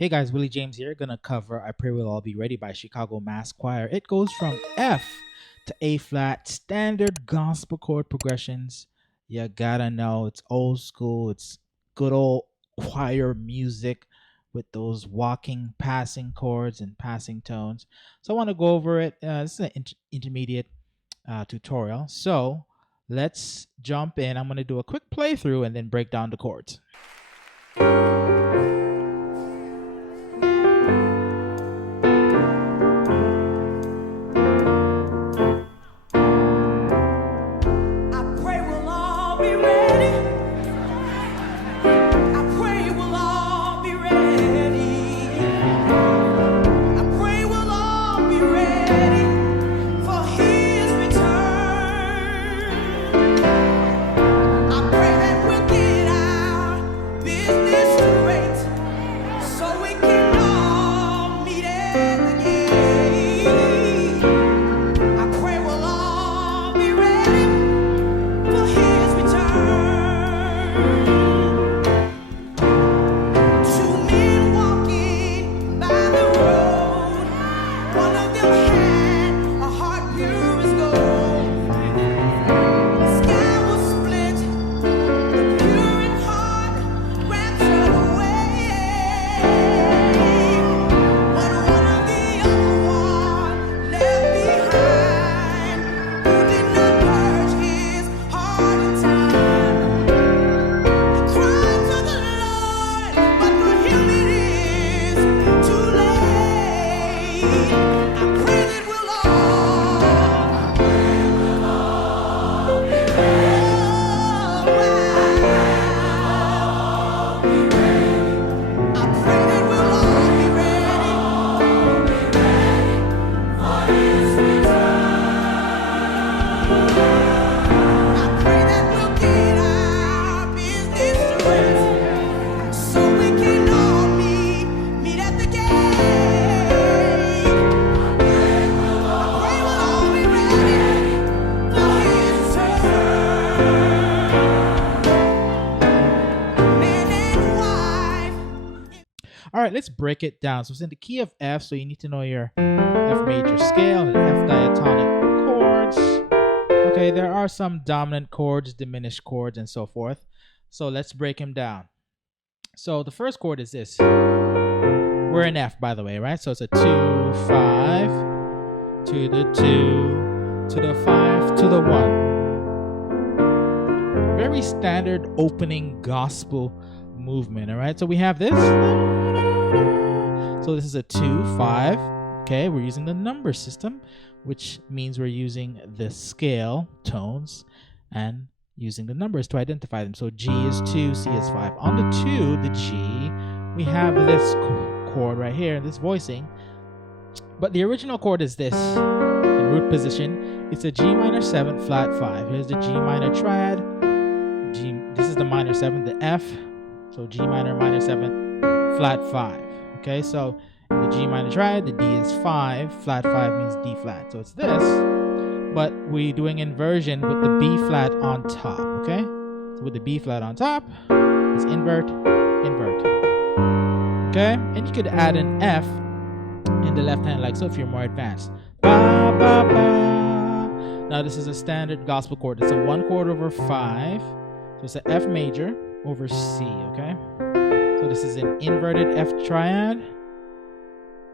Hey guys, Willie James here. Gonna cover I Pray We'll All Be Ready by Chicago Mass Choir. It goes from F to A flat, standard gospel chord progressions. You gotta know it's old school, it's good old choir music with those walking, passing chords and passing tones. So I want to go over it. This is an intermediate tutorial. So let's jump in. I'm gonna do a quick playthrough and then break down the chords. All right, let's break it down. So it's in the key of F, so you need to know your F major scale and F diatonic chords. Okay, there are some dominant chords, diminished chords, and so forth. So let's break them down. So the first chord is this. We're in F, by the way, right? So it's a 2, 5, to the 2, to the 5, to the 1. Very standard opening gospel movement. All right, so we have this. So this is a 2, 5. Okay, we're using the number system, which means we're using the scale tones and using the numbers to identify them. So G is 2, C is 5. On the 2, the G, we have this chord right here, this voicing. But the original chord is this, in root position. It's a G minor 7 flat 5. Here's the G minor triad. This is the minor 7, the F. So G minor, minor 7, flat 5. Okay, so in the G minor triad, the D is 5. Flat 5 means D flat. So it's this, but we're doing inversion with the B flat on top. Okay, so with the B flat on top, it's invert, invert. Okay, and you could add an F in the left hand like so if you're more advanced. Ba, ba, ba. Now this is a standard gospel chord. It's a 1 chord over 5. So it's an F major over C, okay? So this is an inverted F triad,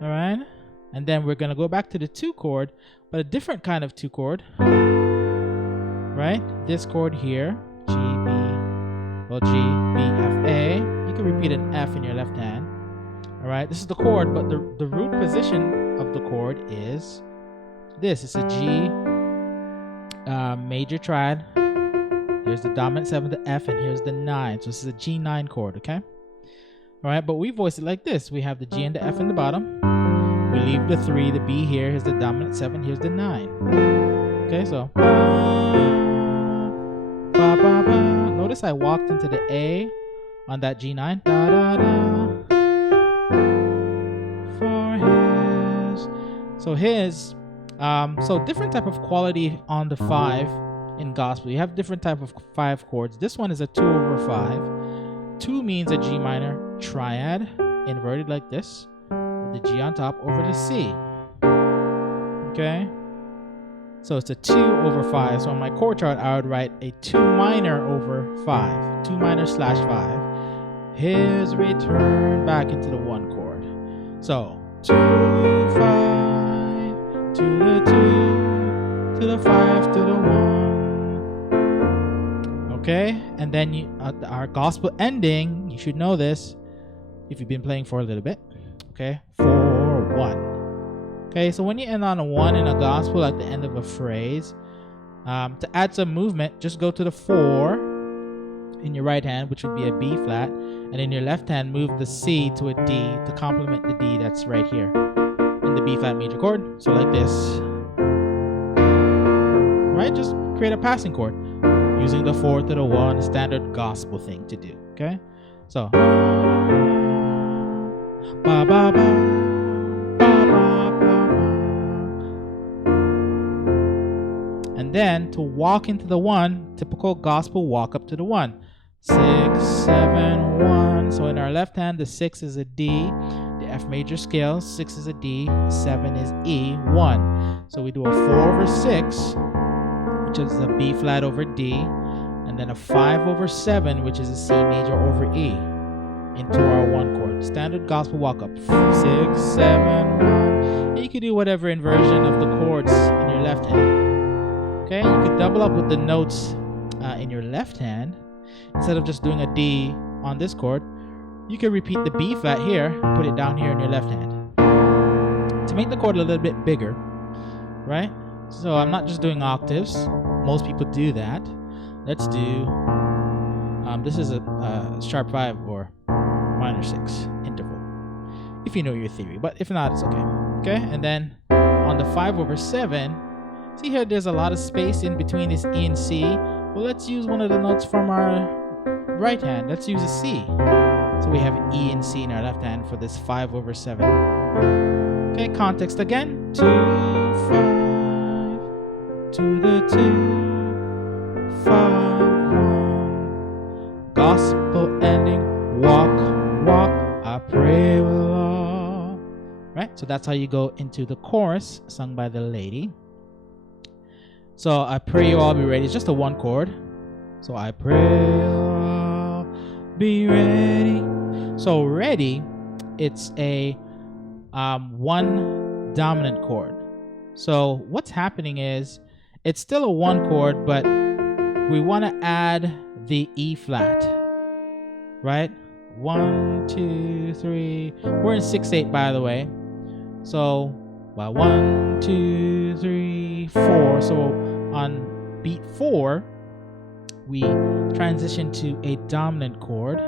all right? And then we're gonna go back to the 2 chord, but a different kind of 2 chord, right? This chord here, G, B, well, G, B, F, A. You can repeat an F in your left hand, all right? This is the chord, but the root position of the chord is this. It's a G major triad. Here's the dominant 7, the F, and here's the 9. So this is a G9 chord, okay? All right, but we voice it like this. We have the G and the F in the bottom. We leave the 3, the B here. Here's the dominant 7. Here's the 9. Okay, so. Ba, ba, ba. Notice I walked into the A on that G9. Da, da, da. For his. So his. So different type of quality on the 5. In gospel, you have different type of 5 chords. This one is a 2 over 5. 2 means a G minor triad. inverted like this, with the G on top over the C. Okay? So it's a 2 over 5. So on my chord chart, I would write a 2 minor over 5. 2 minor slash 5. His return back into the 1 chord. So 2, 5, to the 2, to the 5, to the 1. Okay? And then our gospel ending, you should know this if you've been playing for a little bit. Okay? 4, 1. Okay, so when you end on a 1 in a gospel at the end of a phrase, to add some movement, just go to the 4 in your right hand, which would be a B flat, and in your left hand, move the C to a D to complement the D that's right here in the B flat major chord. So like this. Right? Just create a passing chord using the 4 to the 1, standard gospel thing to do. Okay? So ba ba ba. And then to walk into the 1, typical gospel walk up to the 1. 6, 7, 1. So in our left hand, the 6 is a D, the F major scale, 6 is a D, 7 is E, 1. So we do a 4 over 6, which is a B flat over D, and then a 5 over 7, which is a C major over E, into our 1 chord. Standard gospel walk up. 6, 7, 1. And you can do whatever inversion of the chords in your left hand. Okay, you could double up with the notes in your left hand. Instead of just doing a D on this chord, you can repeat the B flat here, put it down here in your left hand to make the chord a little bit bigger, right? So I'm not just doing octaves. Most people do that. Let's do, this is a sharp 5 or minor 6 interval, if you know your theory, but if not, it's okay. Okay, and then on the 5 over 7, see here, there's a lot of space in between this E and C. Well, let's use one of the notes from our right hand. Let's use a C. So we have E and C in our left hand for this 5 over 7. Okay, context again. 2, 5, to the 2, 5, 1. Gospel ending. Walk, walk, I pray we'll all. Right? So that's how you go into the chorus sung by the lady. So I pray you all be ready. It's just a 1 chord. So I pray you all be ready. So ready, it's a 1 dominant chord. So what's happening is it's still a 1 chord, but we want to add the E flat. Right? 1, 2, 3. We're in 6/8, by the way. So 1, 2, 3, 4. So on beat 4, we transition to a dominant chord,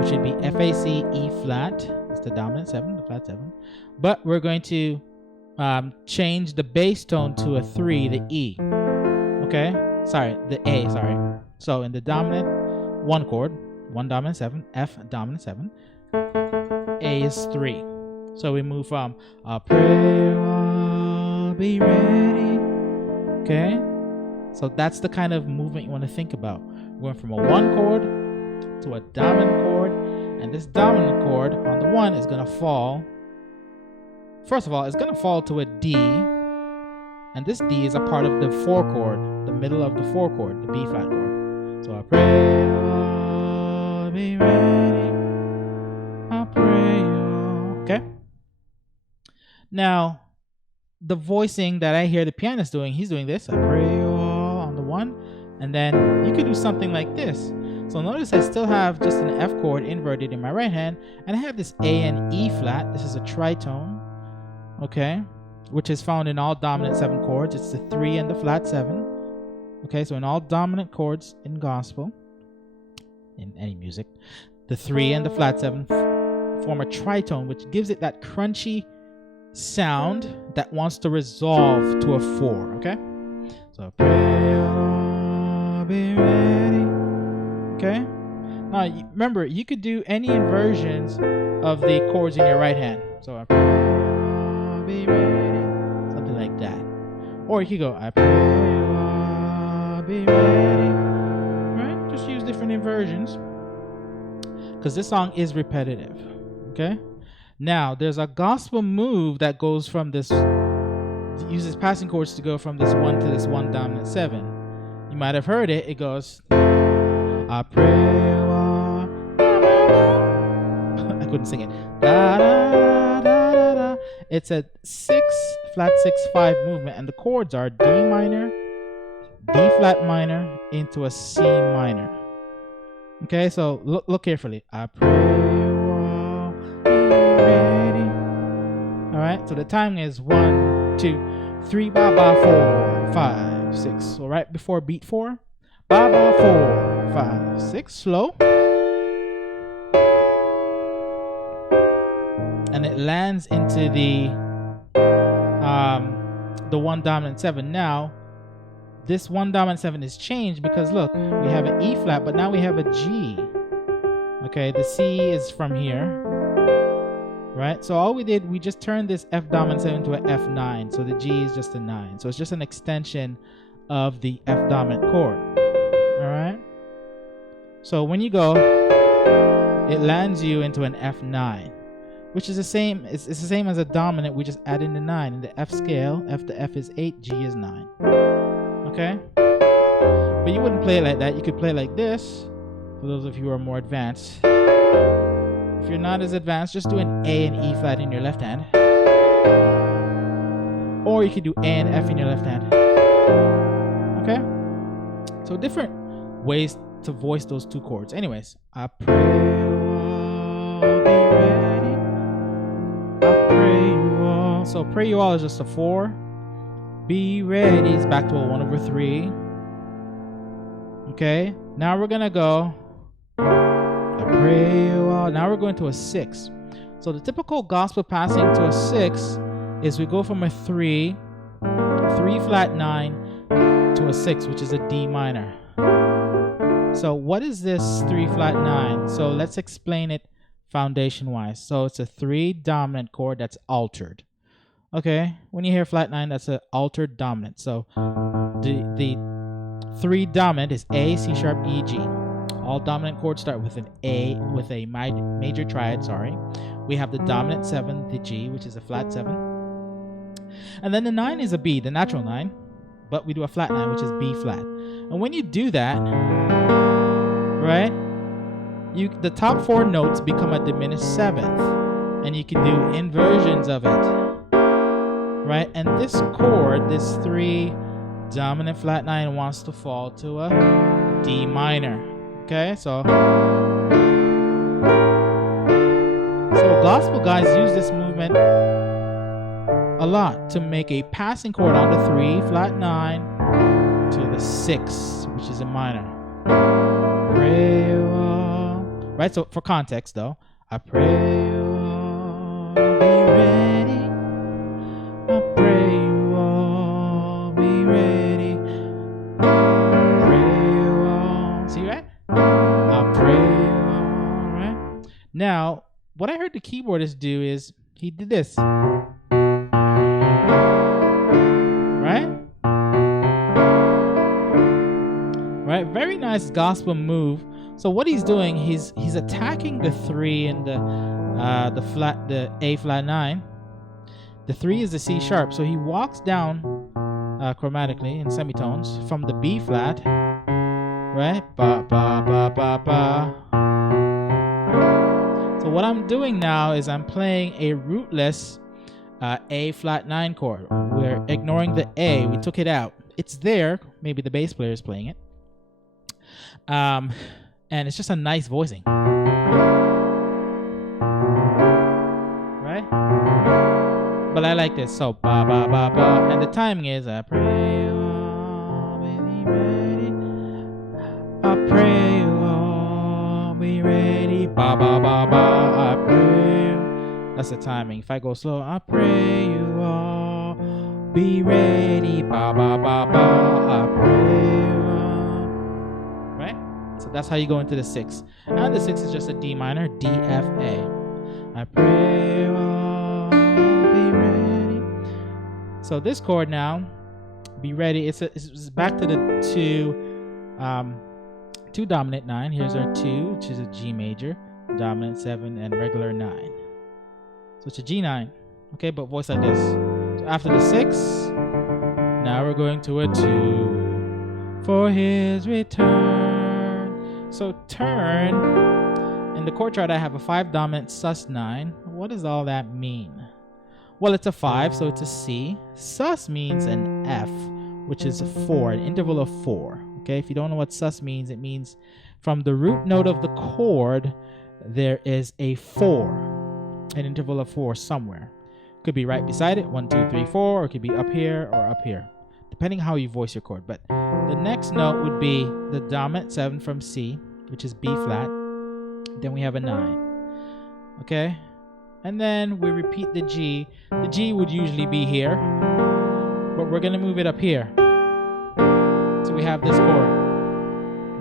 which would be F, A, C, E flat. It's the dominant 7, the flat 7. But we're going to change the bass tone to a 3, the E. Okay? Sorry, the A, sorry. So in the dominant 1 chord, 1 dominant 7, F dominant 7, A is 3. So we move from I pray I'll be ready. Okay? So that's the kind of movement you want to think about. We're going from a 1 chord to a dominant chord, and this dominant chord on the 1 is going to fall. First of all, it's going to fall to a D, and this D is a part of the 4 chord, the middle of the 4 chord, the B flat chord. So I pray I'll be ready. I pray I'll. Okay? Now, the voicing that I hear the pianist doing, he's doing this. I pray you all on the 1. And then you could do something like this. So notice I still have just an F chord inverted in my right hand. And I have this A and E flat. This is a tritone. Okay. Which is found in all dominant 7 chords. It's the 3 and the flat 7. Okay. So in all dominant chords in gospel, in any music, the 3 and the flat 7 form a tritone, which gives it that crunchy sound that wants to resolve to a 4. Okay, so pray I'll be ready. Okay, now remember, you could do any inversions of the chords in your right hand. So I pray I'll be ready, something like that. Or you could go I pray I'll be ready. Right, just use different inversions because this song is repetitive, Okay. Now there's a gospel move that goes from this, uses passing chords to go from this 1 to this 1 dominant 7. You might have heard it. It goes, I pray. I couldn't sing it. Da, da, da, da, da. It's a 6 flat 6 5 movement, and the chords are D minor, D flat minor into a C minor. Okay, so look carefully. I pray you all be ready. All right, so the timing is 1, 2, 3, ba ba 4, 5, 6. So right before beat 4, ba ba 4, 5, 6. Slow, and it lands into the 1 dominant 7. Now this 1 dominant 7 is changed because look, we have an E flat, but now we have a G. Okay, the C is from here, right? So all we did, we just turned this F dominant 7 to an F9. So the G is just a 9. So it's just an extension of the F dominant chord. All right. So when you go, it lands you into an F9, which is the same. It's the same as a dominant. We just add in the 9 in the F scale. F to F is 8. G is 9. Okay, but you wouldn't play it like that. You could play like this for those of you who are more advanced. If you're not as advanced, just do an A and E flat in your left hand, or you could do A and F in your left hand. Okay, so different ways to voice those two chords. Anyways, I pray you all be ready. I pray you all. So pray you all is just a 4. Be ready is back to a 1/3. Okay, now we're gonna go, I pray you all. Now we're going to a 6. So the typical gospel passing to a 6 is we go from a 3 flat 9 to a 6, which is a D minor. So what is this 3 flat 9? So let's explain it foundation wise. So it's a 3 dominant chord that's altered. Okay, when you hear flat 9, that's an altered dominant. So the 3 dominant is A, C sharp, E, G. All dominant chords start with an A, with a major triad, sorry. We have the dominant 7, the G, which is a flat 7. And then the 9 is a B, the natural 9. But we do a flat 9, which is B flat. And when you do that, right, the top 4 notes become a diminished 7th. And you can do inversions of it. Right, and this chord, this 3 dominant flat 9, wants to fall to a D minor. Okay, so gospel guys use this movement a lot to make a passing chord on the 3 flat 9 to the 6, which is a minor. Pray you all. Right, so for context though, I pray you all be ready. I pray you all be ready. Pray you all. See, right? I pray you all, right? Now, what I heard the keyboardist do is he did this. Right? Right? Very nice gospel move. So what he's doing, he's attacking the 3 and the A flat 9. The 3 is the C sharp, so he walks down chromatically in semitones from the B flat, right? Ba ba ba ba ba. So what I'm doing now is I'm playing a rootless A flat 9 chord. We're ignoring the A. We took it out. It's there. Maybe the bass player is playing it. And it's just a nice voicing. Right? But I like this. So ba ba ba ba, and the timing is I pray you all be ready. I pray you all be ready. Ba ba ba ba. I pray you. That's the timing. If I go slow, I pray you all be ready. Ba ba ba ba. I pray you all. Right. So that's how you go into the 6. And the 6 is just a D minor, D F A. I pray you all. So this chord now, be ready. It's back to the 2 dominant 9. Here's our 2, which is a G major, dominant 7, and regular 9. So it's a G9. Okay, but voice like this. So after the 6, now we're going to a 2 for his return. So turn, in the chord chart I have a 5 dominant sus9. What does all that mean? Well, it's a 5, so it's a C. Sus means an F, which is 4, an interval of 4. Okay, if you don't know what sus means, it means from the root note of the chord, there is a 4, an interval of 4 somewhere. Could be right beside it, 1, 2, 3, 4, or it could be up here or up here, depending how you voice your chord. But the next note would be the dominant 7 from C, which is B flat. Then we have a 9. Okay? And then we repeat the G. The G would usually be here, but we're going to move it up here. So we have this chord.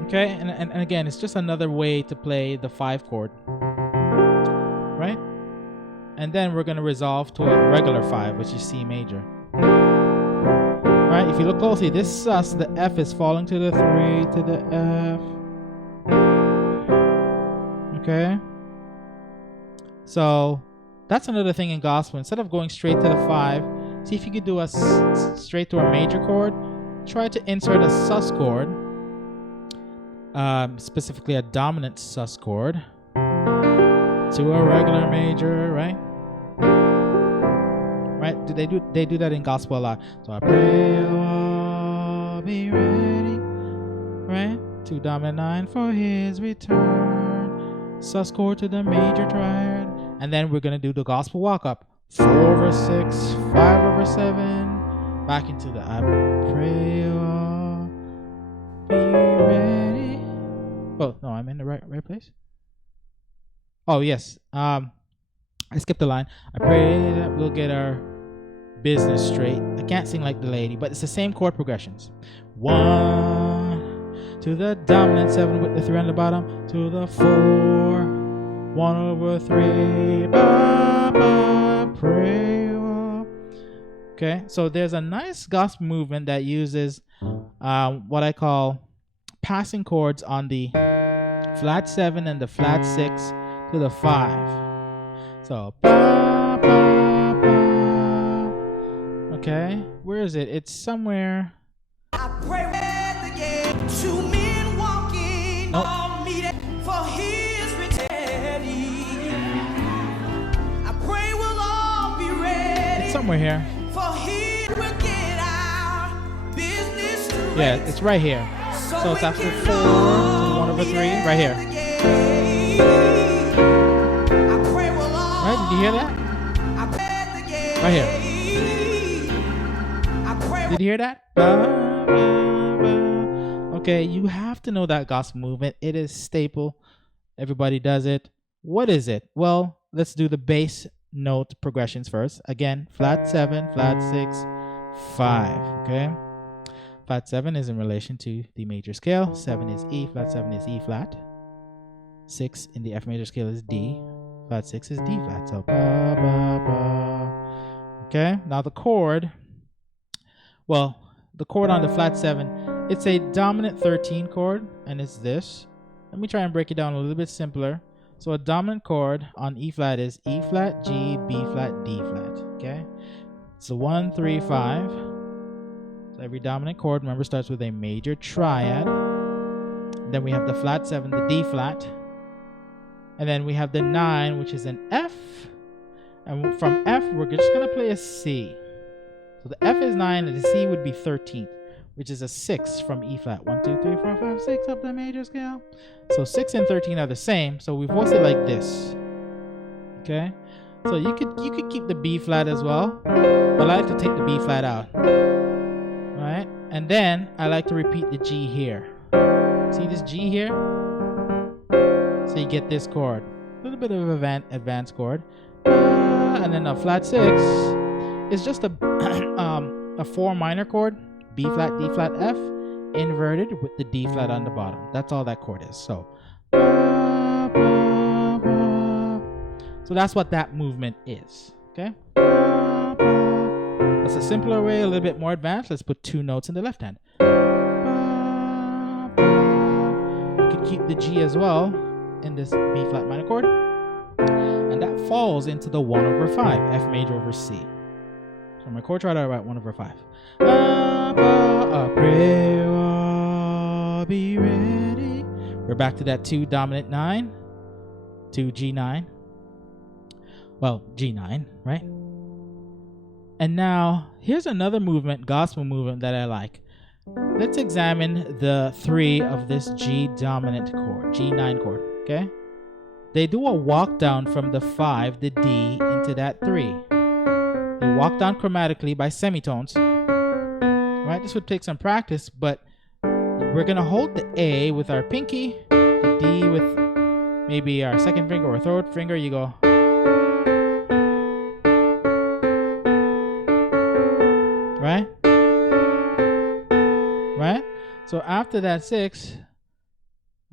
Okay? And again, it's just another way to play the 5 chord. Right? And then we're going to resolve to a regular 5, which is C major. Right? If you look closely, this sus, the F is falling to the 3, to the F. Okay? So that's another thing in gospel. Instead of going straight to the 5, see if you could do a straight to a major chord. Try to insert a sus chord, specifically a dominant sus chord, to a regular major, right? Right? They do that in gospel a lot. So I pray you'll all be ready, right? 2 dominant 9 for his return. Sus chord to the major triad, and then we're gonna do the gospel walk up. 4 over 6, 5 over 7, back into the I pray you'll all be ready. Oh no, I'm in the right place. Oh yes. I skipped a line. I pray that we'll get our business straight. I can't sing like the lady, but it's the same chord progressions. 1 to the dominant 7 with the 3 on the bottom, to the 4, 1 over 3, ba, ba, pray. Okay, so there's a nice gospel movement that uses what I call passing chords on the flat 7 and the flat 6 to the 5. So, ba, ba, ba. Okay, where is it? It's somewhere. I pray again, 2 men walking on me for his return. I pray we'll all be ready. It's somewhere here. For him we'll get our business straight. Yeah, it's right here. So it's after 4 to the 1 over 3, right here. Right, did you hear that? Right here. Did you hear that? Okay, you have to know that gospel movement. It is staple. Everybody does it. What is it? Well, let's do the bass note progressions first. Again, flat 7, flat 6, 5. Okay? Flat 7 is in relation to the major scale. 7 is E, flat 7 is E flat. 6 in the F major scale is D. Flat 6 is D flat. So ba ba ba. Okay? Now the chord. Well, the chord on the flat 7, it's a dominant 13 chord, and it's this. Let me try and break it down a little bit simpler. So a dominant chord on E flat is E flat, G, B flat, D flat. Okay? So 1, 3, 5. So every dominant chord, remember, starts with a major triad. Then we have the flat 7, the D flat. And then we have the 9, which is an F. And from F, we're just going to play a C. So the F is 9 and the C would be 13th, which is a 6 from E flat. 1, 2, 3, 4, 5, 6 up the major scale. So 6 and 13 are the same. So we voice it like this. Okay? So you could keep the B flat as well, but I like to take the B flat out. Alright? And then I like to repeat the G here. See this G here? So you get this chord. A little bit of an advanced chord. And then a flat 6 is just a 4 minor chord. B flat, D flat, F, inverted with the D flat on the bottom. That's all that chord is. So that's what that movement is. Okay? That's a simpler way, a little bit more advanced. Let's put 2 notes in the left hand. You could keep the G as well in this B flat minor chord. And that falls into the 1/5, F major over C. So my chord chart, I write 1/5. I pray I'll be ready. We're back to that 2 dominant 9 to G9. Well, G9, right? And now here's another movement, gospel movement that I like. Let's examine the 3 of this G dominant chord, G9 chord, okay? They do a walk down from the 5, the D, into that 3. They walk down chromatically by semitones, right? This would take some practice, but we're gonna hold the A with our pinky, the D with maybe our second finger or third finger. You go. Right? Right? So after that 6,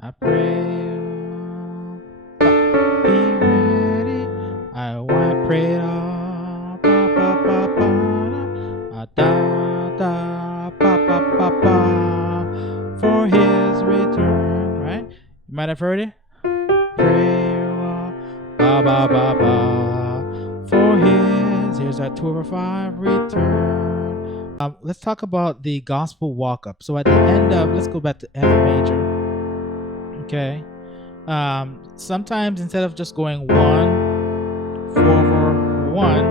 I pray, be ready. I want to pray, for his return. Right? You might have heard it. Pray, for his. Here's that 2/5 return. Let's talk about the gospel walk up. So at the end of, let's go back to F major. Okay. Sometimes instead of just going 1, 4, 1,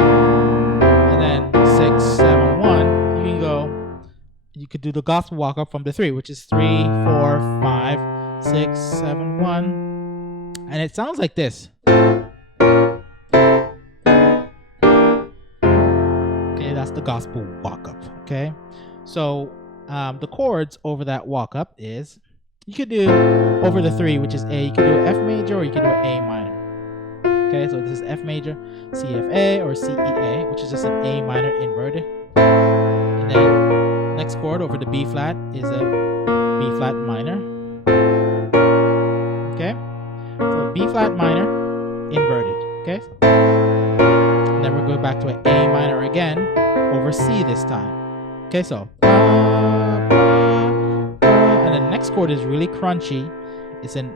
and then 6, 7, 1, you could do the gospel walk up from the 3, which is 3, 4, 5, 6, 7, 1. And it sounds like this. That's the gospel walk up. Okay, so the chords over that walk up is, you could do over the 3, which is A, you could do F major or you could do A minor. Okay, so this is F major, C F A or C E A, which is just an A minor inverted. And then next chord over the B flat is a B flat minor. Okay, so B flat minor inverted. Okay, and then we're going back to an A minor again over C this time. Okay, so and the next chord is really crunchy. It's an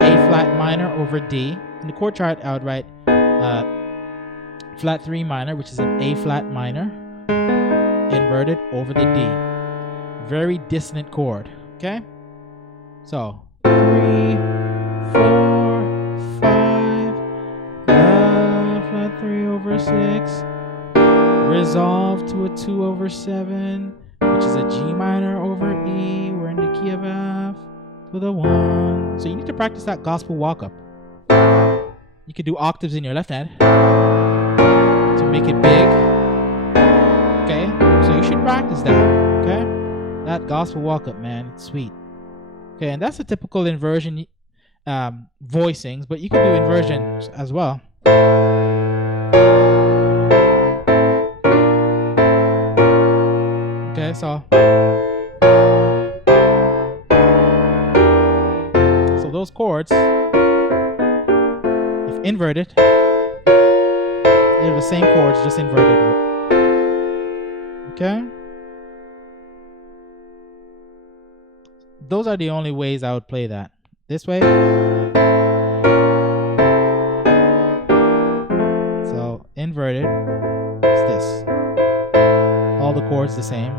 A flat minor over D. In the chord chart, I would write flat 3 minor, which is an A flat minor inverted over the D. Very dissonant chord. Okay, so 3, 4, 5, flat 3 over 6. Resolve to a 2/7, which is a G minor over E. We're in the key of F with a 1. So you need to practice that gospel walk up. You could do octaves in your left hand to make it big. Okay, so you should practice that. Okay, that gospel walk up, man, it's sweet. Okay, and that's a typical inversion voicings, but you can do inversions as well. Okay, so those chords, if inverted, they're the same chords, just inverted. Okay? Those are the only ways I would play that. This way. So inverted is this. All the chords the same.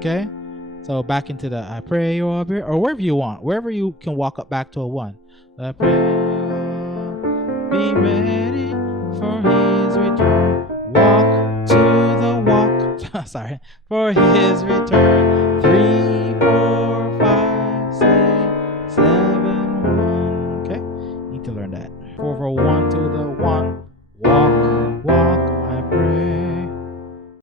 Okay, so back into the I pray you will be, or wherever you want, wherever you can walk up back to a 1. I pray be ready for his return. Walk to the walk. Sorry, for his return. 3, 4, 5, 6, 7, 1. Okay, need to learn that. 4, 4, 1 to the 1. Walk